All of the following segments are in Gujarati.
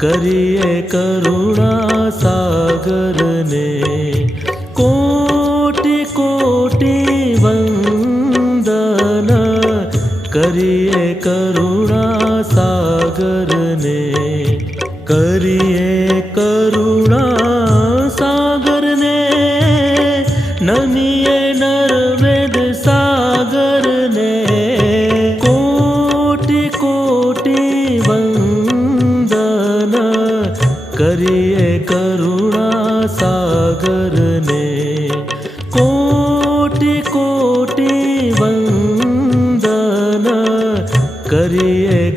કરીએ કરુણા સાગરને. કોટી કોટી વંદન કરીએ કરુણા સાગરને. કરીએ કરુણા સાગરને. નમીએ નર્મદ કરીએ કરુણા સાગરને. કોટી કોટી વંદન કરીએ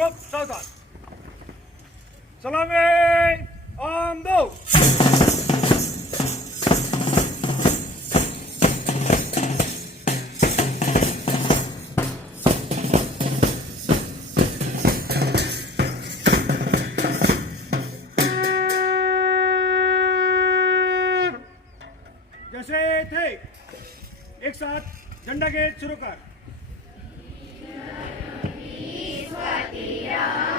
Rob Southard. Salame Amdo. जैसे थे एक साथ झंडा गेट शुरू कर Yeah.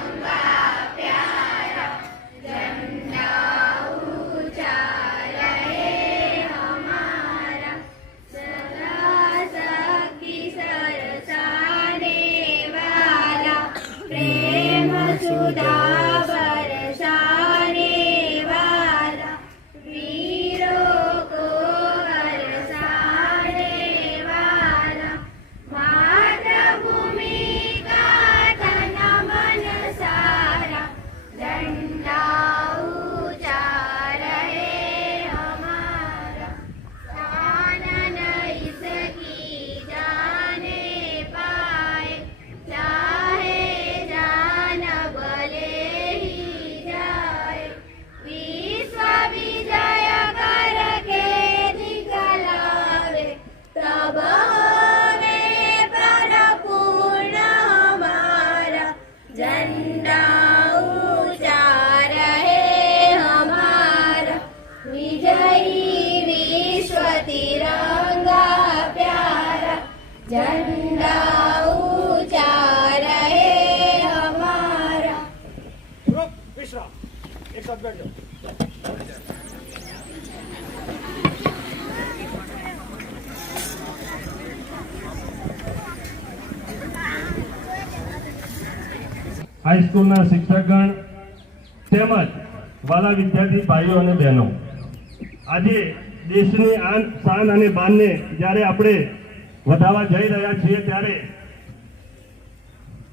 झंडा ऊंचा रहे हमारा ग्रुप विश्राम एक साथ बैठ जाओ હાઈસ્કૂલના શિક્ષકગણ તેમજ વાલા વિદ્યાર્થી ભાઈઓ અને બહેનો આજે દેશની આન શાન અને બાનને જ્યારે આપણે વધારવા જઈ રહ્યા છીએ ત્યારે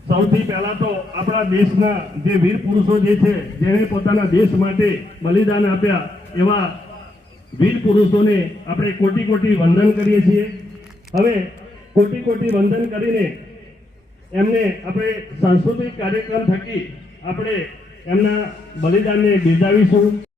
સૌથી પહેલા તો આપણા દેશના જે વીર પુરુષો જે છે, જેણે પોતાના દેશ માટે બલિદાન આપ્યા એવા વીર પુરુષોને આપણે કોટી કોટી વંદન કરીએ છીએ. હવે કોટી કોટી વંદન કરીને એમને આપણે સાંસ્કૃતિક કાર્યક્રમ થકી આપણે એમના બલિદાનને બિરદાવીશું.